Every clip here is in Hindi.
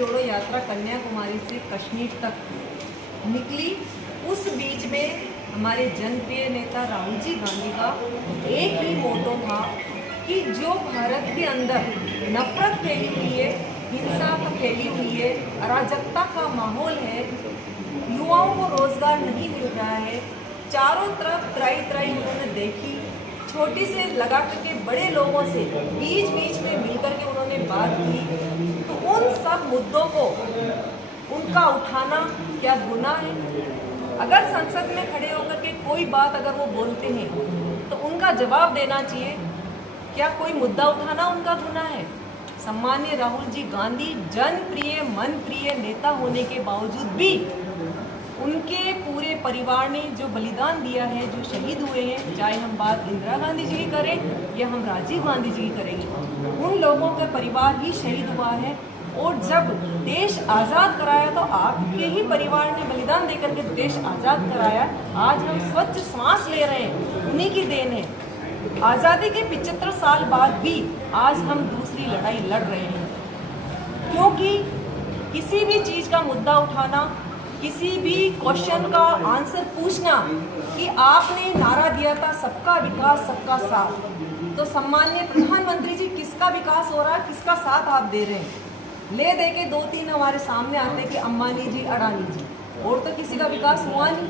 जोड़ो यात्रा कन्याकुमारी से कश्मीर तक निकली। उस बीच में हमारे जनप्रिय नेता राहुल जी गांधी का एक ही मोटो था कि जो भारत के अंदर नफरत फैली हुई है, हिंसा फैली हुई है, अराजकता का माहौल है, युवाओं को रोजगार नहीं मिल रहा है, चारों तरफ त्राई उन्होंने देखी, छोटी से लगा करके बड़े लोगों से बीच में मिलकर के उन्होंने बात की। तो उन सब मुद्दों को उनका उठाना क्या गुनाह है? अगर संसद में खड़े होकर के कोई बात अगर वो बोलते हैं तो उनका जवाब देना चाहिए। क्या कोई मुद्दा उठाना उनका गुनाह है? सम्मानीय राहुल जी गांधी जनप्रिय मनप्रिय नेता होने के बावजूद भी उनके पूरे परिवार ने जो बलिदान दिया है, जो शहीद हुए हैं, चाहे हम बात इंदिरा गांधी जी की करें या हम राजीव गांधी जी की करेंगे, उन लोगों का परिवार ही शहीद हुआ है। और जब देश आज़ाद कराया तो आपके ही परिवार ने बलिदान देकर के देश आज़ाद कराया। आज हम स्वच्छ सांस ले रहे हैं, उन्हीं की देन है। आज़ादी के 75 साल बाद भी आज हम दूसरी लड़ाई लड़ रहे हैं, क्योंकि किसी भी चीज़ का मुद्दा उठाना, किसी भी क्वेश्चन का आंसर पूछना कि आपने नारा दिया था सबका विकास सबका साथ, तो सम्मानीय प्रधानमंत्री जी किसका विकास हो रहा है, किसका साथ आप दे रहे हैं? ले दे के 2-3 हमारे सामने आते कि अंबानी जी, अडानी जी, और तो किसी का विकास हुआ नहीं।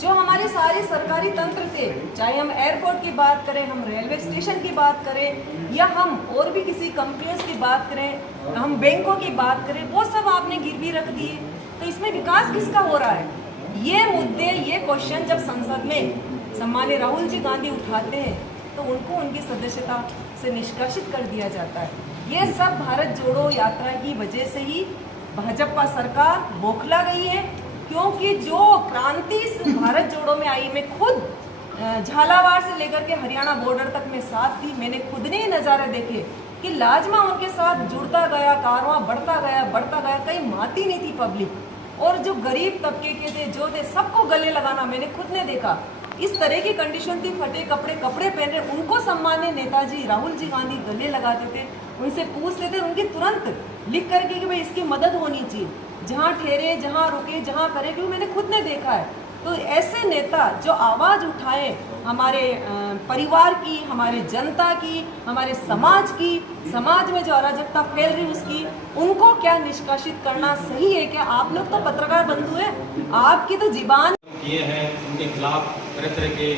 जो हमारे सारे सरकारी तंत्र थे, चाहे हम एयरपोर्ट की बात करें, हम रेलवे स्टेशन की बात करें या हम और भी किसी कंपनियों की बात करें, हम बैंकों की बात करें, वो सब आपने गिरवी रख दिए। तो इसमें विकास किसका हो रहा है? ये मुद्दे, ये क्वेश्चन जब संसद में सम्मानीय राहुल जी गांधी उठाते हैं तो उनको उनकी सदस्यता से निष्कासित कर दिया जाता है। ये सब भारत जोड़ो यात्रा की वजह से ही भाजपा सरकार बौखला गई है, क्योंकि जो क्रांति भारत जोड़ो में आई, मैं खुद झालावाड़ से लेकर के हरियाणा बॉर्डर तक मैं साथ थी, मैंने खुद ने नज़ारे देखे कि लाजमा उनके साथ जुड़ता गया, कारवां बढ़ता गया, कहीं माती नहीं थी पब्लिक। और जो गरीब तबके के थे, जो थे, सबको गले लगाना मैंने खुद ने देखा। इस तरह की कंडीशन थी, फटे कपड़े पहन रहे, उनको सम्मान्य नेताजी राहुल जी गांधी गले लगाते थे, उनसे पूछते थे, उनकी तुरंत लिख करके कि भाई इसकी मदद होनी चाहिए, जहाँ ठहरे, जहाँ रुके, जहाँ करे, क्योंकि मैंने खुद ने देखा है। तो ऐसे नेता जो आवाज़ उठाए हमारे परिवार की, हमारे जनता की, हमारे समाज की, समाज में जो अराजकता फैल रही उसकी, उनको क्या निष्कासित करना सही है? क्या आप लोग तो पत्रकार बंधु हैं, आपकी तो जीबान किए हैं, उनके खिलाफ तरह तरह के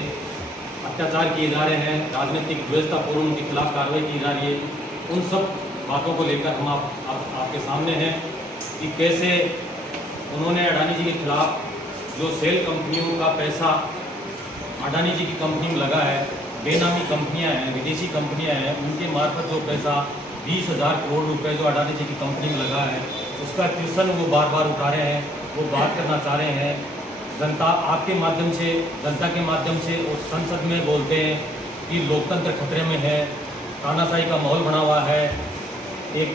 अत्याचार किए जा रहे हैं, राजनीतिक व्यवस्थापूर्ण उनके खिलाफ कार्रवाई की जा रही है। उन सब बातों को लेकर हम आपके सामने हैं कि कैसे उन्होंने अडानी जी के खिलाफ जो सेल कंपनियों का पैसा अडानी जी की कंपनी में लगा है, बेनामी कंपनियां हैं, विदेशी कंपनियां हैं, उनके मार्फत जो पैसा 20,000 करोड़ रुपए जो अडानी जी की कंपनी में लगा है, उसका ट्यूशन वो बार बार उठा रहे हैं, वो बात करना चाह रहे हैं। जनता आपके माध्यम से, जनता के माध्यम से और संसद में बोलते हैं कि लोकतंत्र खतरे में है, तानाशाही का माहौल बना हुआ है, एक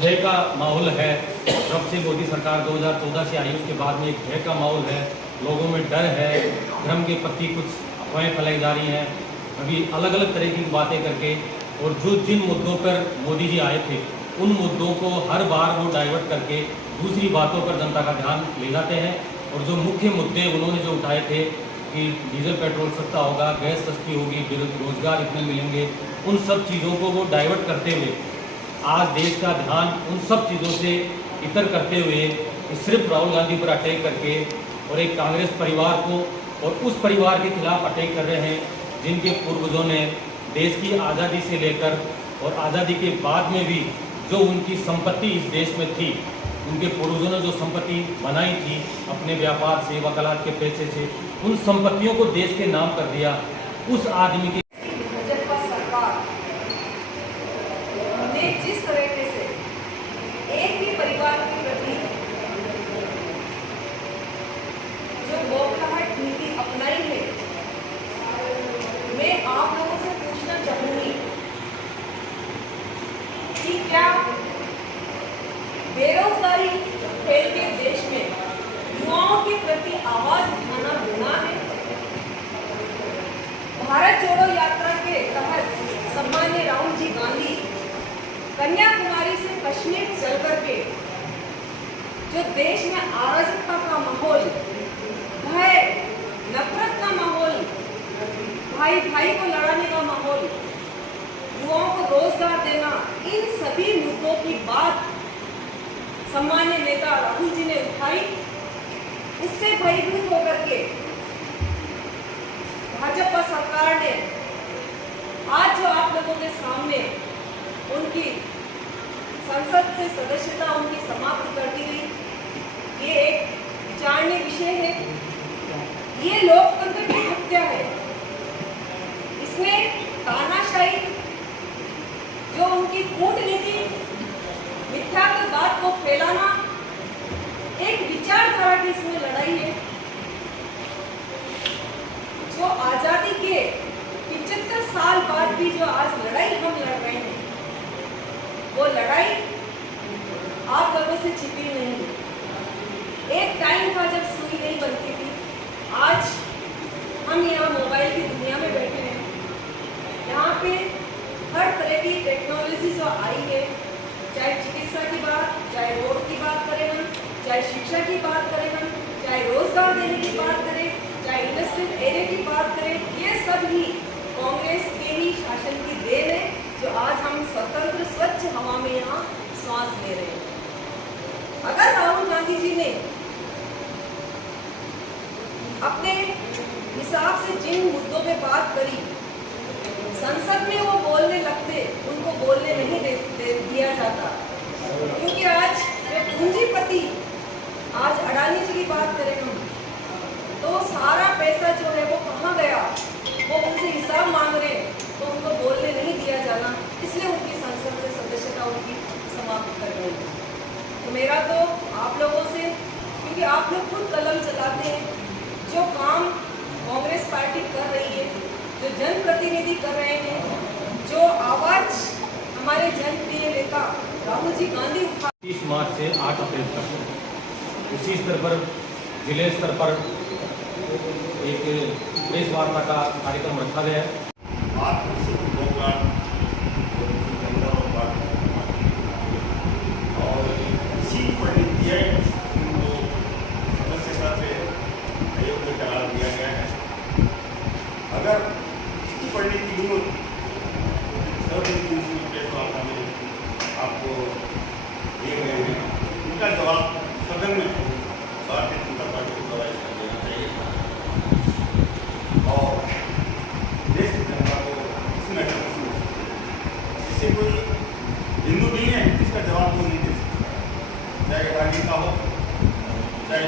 भय का माहौल है। जब से मोदी सरकार 2014 से आई उसके बाद में एक भय का माहौल है, लोगों में डर है, धर्म के प्रति कुछ अफवाहें फैलाई जा रही हैं, अभी अलग अलग तरह की बातें करके। और जो जिन मुद्दों पर मोदी जी आए थे उन मुद्दों को हर बार वो डाइवर्ट करके दूसरी बातों पर जनता का ध्यान ले जाते हैं। और जो मुख्य मुद्दे उन्होंने जो उठाए थे कि डीजल पेट्रोल सस्ता होगा, गैस सस्ती होगी, रोजगार इतने मिलेंगे, उन सब चीज़ों को वो डाइवर्ट करते हुए आज देश का ध्यान उन सब चीज़ों से इतर करते हुए सिर्फ राहुल गांधी पर अटैक करके और एक कांग्रेस परिवार को और उस परिवार के खिलाफ अटैक कर रहे हैं जिनके पूर्वजों ने देश की आज़ादी से लेकर और आज़ादी के बाद में भी जो उनकी संपत्ति इस देश में थी, उनके पूर्वजों ने जो संपत्ति बनाई थी अपने व्यापार से, वकालत के पैसे से, उन संपत्तियों को देश के नाम कर दिया। उस आदमी के भाजपा सरकार ने जिस तरीके से एक ही परिवार के प्रति जो बौखलाहट नीति अपनाई है, मैं आप लोगों से पूछना चाहूंगी कि क्या बेरोजगारी फैल के देश में युवाओं के प्रति आवाज उठाना गुनाह है? भारत जोड़ो यात्रा के तहत सम्मानीय राहुल जी गांधी कन्याकुमारी से कश्मीर चल करके देश में अराजकता का माहौल, भय, नफरत का माहौल, भाई भाई को लड़ाने का माहौल, युवाओं को रोजगार देना, इन सभी मुद्दों की बात सम्मान्य नेता राहुल जी ने उठाई। उससे भयभीत होकर के भाजपा सरकार ने आज जो आप लोगों के सामने उनकी संसद से सदस्यता उनकी समाप्त कर दी गई, ये एक विचारणीय विषय है। ये लोकतंत्र की हत्या है। इसमें तानाशाही, जो उनकी कूटनीति, मिथ्यावाद को फैलाना, एक विचारधारा की इसमें लड़ाई है। जो आजादी के 75 साल बाद भी जो आज लड़ाई हम लड़ रहे हैं, वो लड़ाई आप लोगों से छिपी नहीं। एक टाइम था जब सुई नहीं बनती थी। आज हम यहाँ मोबाइल की दुनिया में बैठे हैं। यहाँ पे हर तरह की टेक्नोलॉजी जो आई है, चाहे चिकित्सा की बात, चाहे रोड की बात करें हम, चाहे शिक्षा की बात करें हम, चाहे रोजगार देने की बात करें, चाहे इंडस्ट्रियल एरिया की बात करें, ये सब ही कांग्रेस के ही शासन की देन है, जो आज हम स्वतंत्र स्वच्छ हवा में यहाँ श्वास ले रहे हैं। अगर राहुल गांधी जी ने अपने हिसाब से जिन मुद्दों पे बात करी, संसद में वो बोलने लगते, उनको बोलने नहीं दिया जाता। क्योंकि आज जो पूंजीपति, आज अडानी जी की बात करें हम, तो सारा पैसा जो है वो कहाँ गया, वो उनसे हिसाब मांग रहे हैं, तो उनको बोलने नहीं दिया जाना, इसलिए उनकी संसद से सदस्यता उनकी समाप्त कर रही है। तो मेरा तो आप लोगों से, क्योंकि आप लोग खुद कलम चलाते हैं, जो काम कांग्रेस पार्टी कर रही है, जो जनप्रतिनिधि कर रहे हैं, जो आवाज हमारे जनप्रिय नेता राहुल जी गांधी उठा 30 मार्च से 8 अप्रैल तक उसी स्तर पर, जिले स्तर पर एक प्रेस वार्ता का कार्यक्रम रखा गया है। और इसी परिचय को सदस्यता से आयोग में करार दिया गया है। अगर इसकी पढ़ने की नहीं होती तो प्रेस वार्ता में आपको दिए गए हैं, उनका जवाब सदन में भारतीय जनता पार्टी को प्रोवाइड कर देना चाहिए और देश की जनता को इस मैटर में समझ सकते। इससे कोई हिंदू नहीं है इसका जवाब वो नहीं दे सकता, चाहे गांधी का हो, चाहे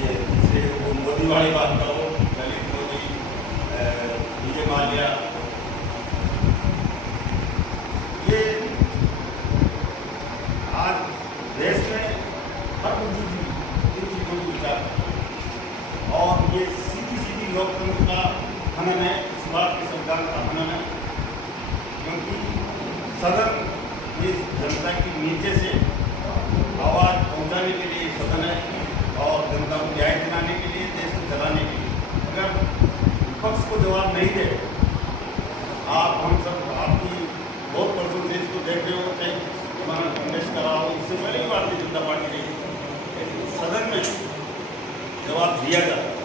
ये इससे वो मोदी वाली बात का हो, दलित मोदी, विजय माल्या, ये आज देश में हर बुद्धिजीवी इन चीज़ों को विचार और ये सीधी लोकतंत्र का हनन है, इस बात के संविधान का हनन है। क्योंकि सदन इस जनता की नीचे से आवाज़ पहुंचाने के लिए सदन है और जनता को न्याय दिलाने के लिए, देश को चलाने के लिए। अगर विपक्ष को जवाब नहीं दे, आप हम सब आपकी बहुत वर्षों से इसको देख रहे हो, चाहे हमारा कांग्रेस करा हो, इससे पहले भी भारतीय जनता पार्टी रही, सदन में जवाब दिया जाता